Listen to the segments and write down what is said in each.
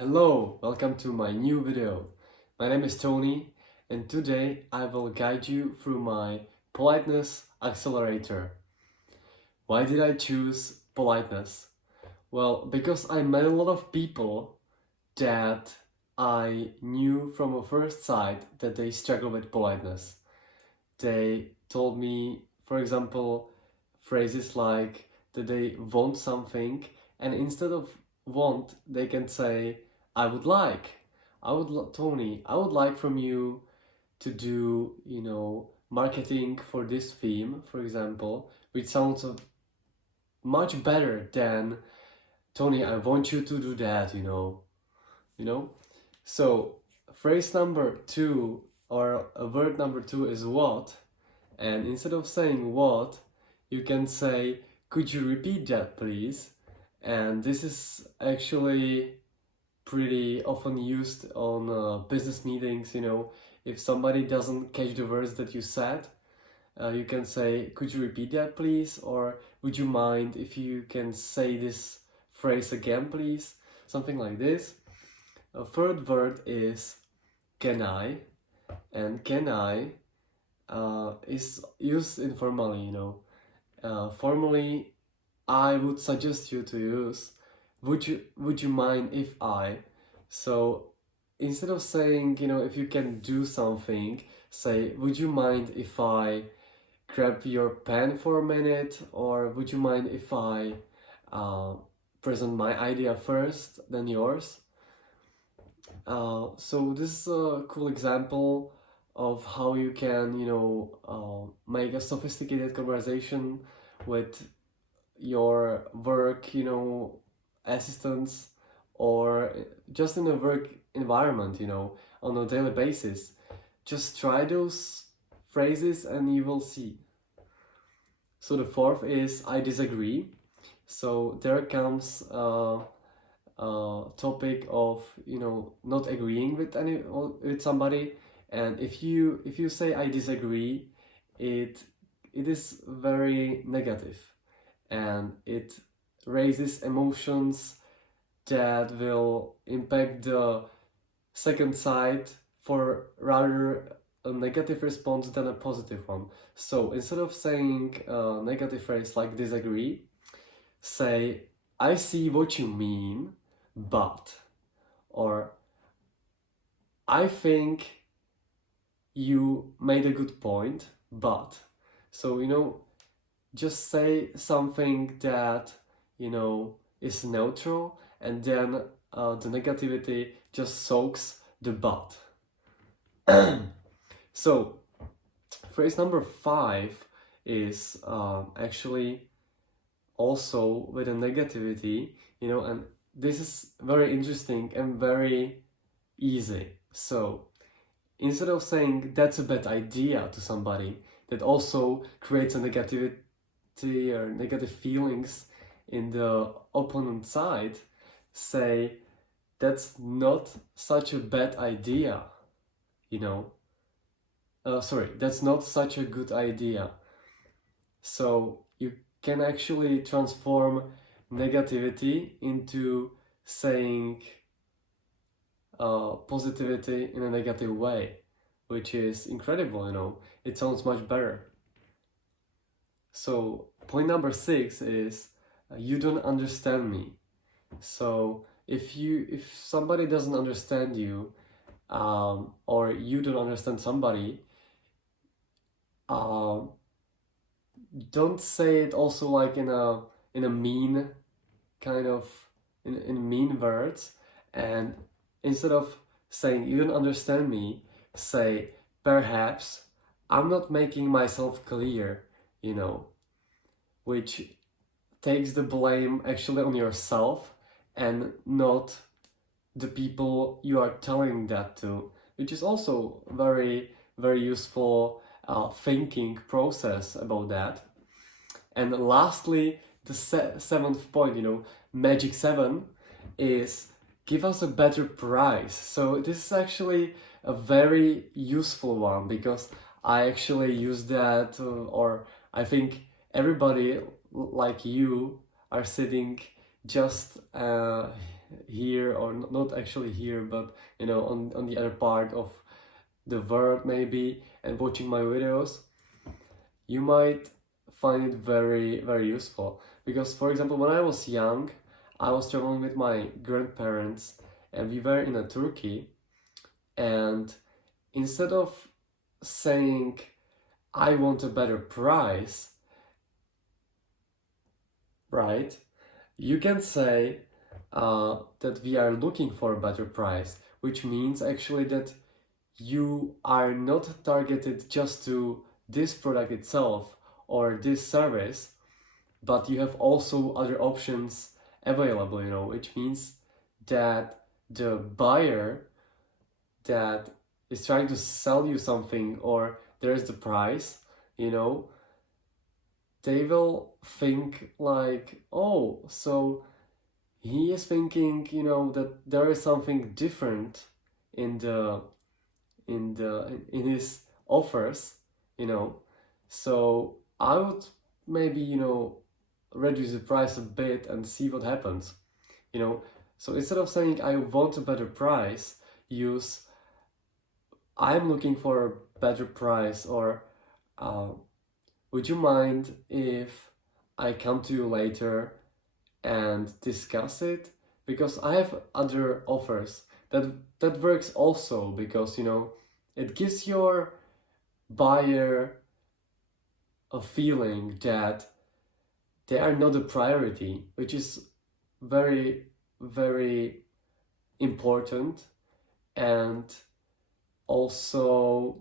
Hello, welcome to my new video. My name is Tony and today I will guide you through my politeness accelerator. Why did I choose politeness? Well, because I met a lot of people that I knew from a first sight that they struggle with politeness. They told me, for example, phrases like that they want something and instead of want, they can say, Tony, I would like from you to do, marketing for this theme, for example, which sounds much better than, Tony, I want you to do that, So, phrase number 2 or a word number 2 is what, and instead of saying what, you can say, could you repeat that please? And this is actually pretty often used on business meetings, if somebody doesn't catch the words that you said, you can say, could you repeat that please? Or would you mind if you can say this phrase again please? Something like this. A third word is can I, and can I is used informally, formally I would suggest you to use would you mind if I? So instead of saying, if you can do something, say, would you mind if I grab your pen for a minute? Or would you mind if I present my idea first, then yours? So this is a cool example of how you can, make a sophisticated conversation with your work, assistants, or just in a work environment, on a daily basis. Just try those phrases and you will see. So the fourth is I disagree. So there comes a topic of, not agreeing with somebody, and if you say I disagree, it is very negative and it raises emotions that will impact the second side for rather a negative response than a positive one. So instead of saying a negative phrase like disagree, say I see what you mean, but, or I think you made a good point, but. So, just say something that, is neutral, and then the negativity just soaks the but. So, phrase number 5 is actually also with a negativity, and this is very interesting and very easy. So, instead of saying that's a bad idea to somebody, that also creates a negativity or negative feelings in the opponent side, say that's not such a bad idea, that's not such a good idea. So you can actually transform negativity into saying positivity in a negative way, which is incredible, it sounds much better. So point number 6 is you don't understand me. So if somebody doesn't understand you, or you don't understand somebody, don't say it also like in a mean kind of in mean words, and instead of saying you don't understand me, say perhaps I'm not making myself clear, which takes the blame actually on yourself and not the people you are telling that to, which is also very, very useful thinking process about that. And lastly, the 7th point, magic 7, is give us a better price. So this is actually a very useful one because I actually use that, or I think everybody like you are sitting just here, or not actually here, but you know, on the other part of the world maybe, and watching my videos, you might find it very, very useful. Because, for example, when I was young, I was traveling with my grandparents and we were in a Turkey, and instead of saying I want a better price, right, you can say that we are looking for a better price, which means actually that you are not targeted just to this product itself or this service, but you have also other options available, you know, which means that the buyer that is trying to sell you something, or there's the price, you know, they will think like, oh, so he is thinking, you know, that there is something different in in his offers, you know. So I would maybe, you know, reduce the price a bit and see what happens, you know. So instead of saying I want a better price, use I'm looking for a better price, or would you mind if I come to you later and discuss it? Because I have other offers that works also, because you know, it gives your buyer a feeling that they are not a priority, which is very, very important. And also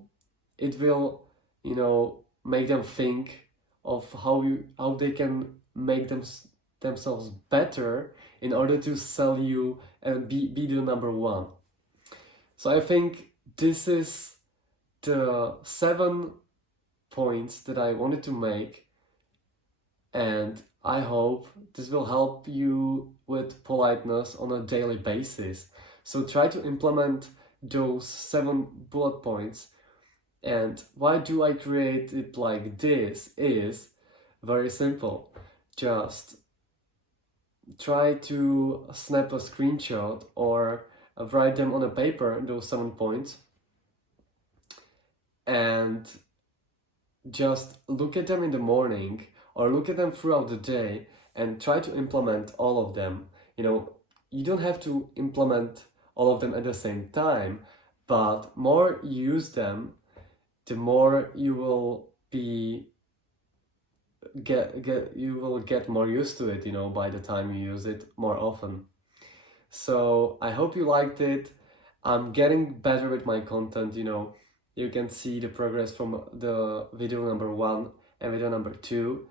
it will, you know, make them think of how they can make themselves better in order to sell you and be the number one. So I think this is the 7 points that I wanted to make, and I hope this will help you with politeness on a daily basis. So try to implement those 7 bullet points. And why do I create it like this is very simple. Just try to snap a screenshot or write them on a paper, those 7 points, and just look at them in the morning or look at them throughout the day and try to implement all of them. You know, you don't have to implement all of them at the same time, but more you use them, the more you will get more used to it, you know, by the time you use it more often. So I hope you liked it. I'm getting better with my content, you know. You can see the progress from the video number 1 and video number 2.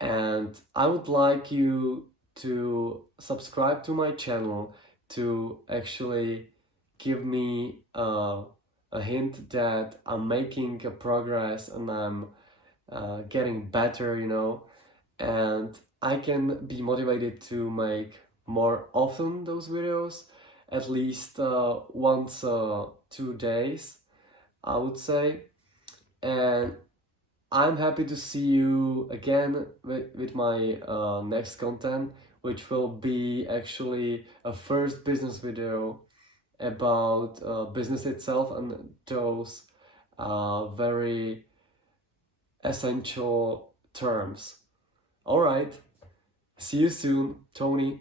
And I would like you to subscribe to my channel to actually give me a hint that I'm making a progress and I'm getting better, you know, and I can be motivated to make more often those videos, at least once 2 days, I would say. And I'm happy to see you again with my next content, which will be actually a first business video about business itself and those very essential terms. Alright, see you soon, Tony.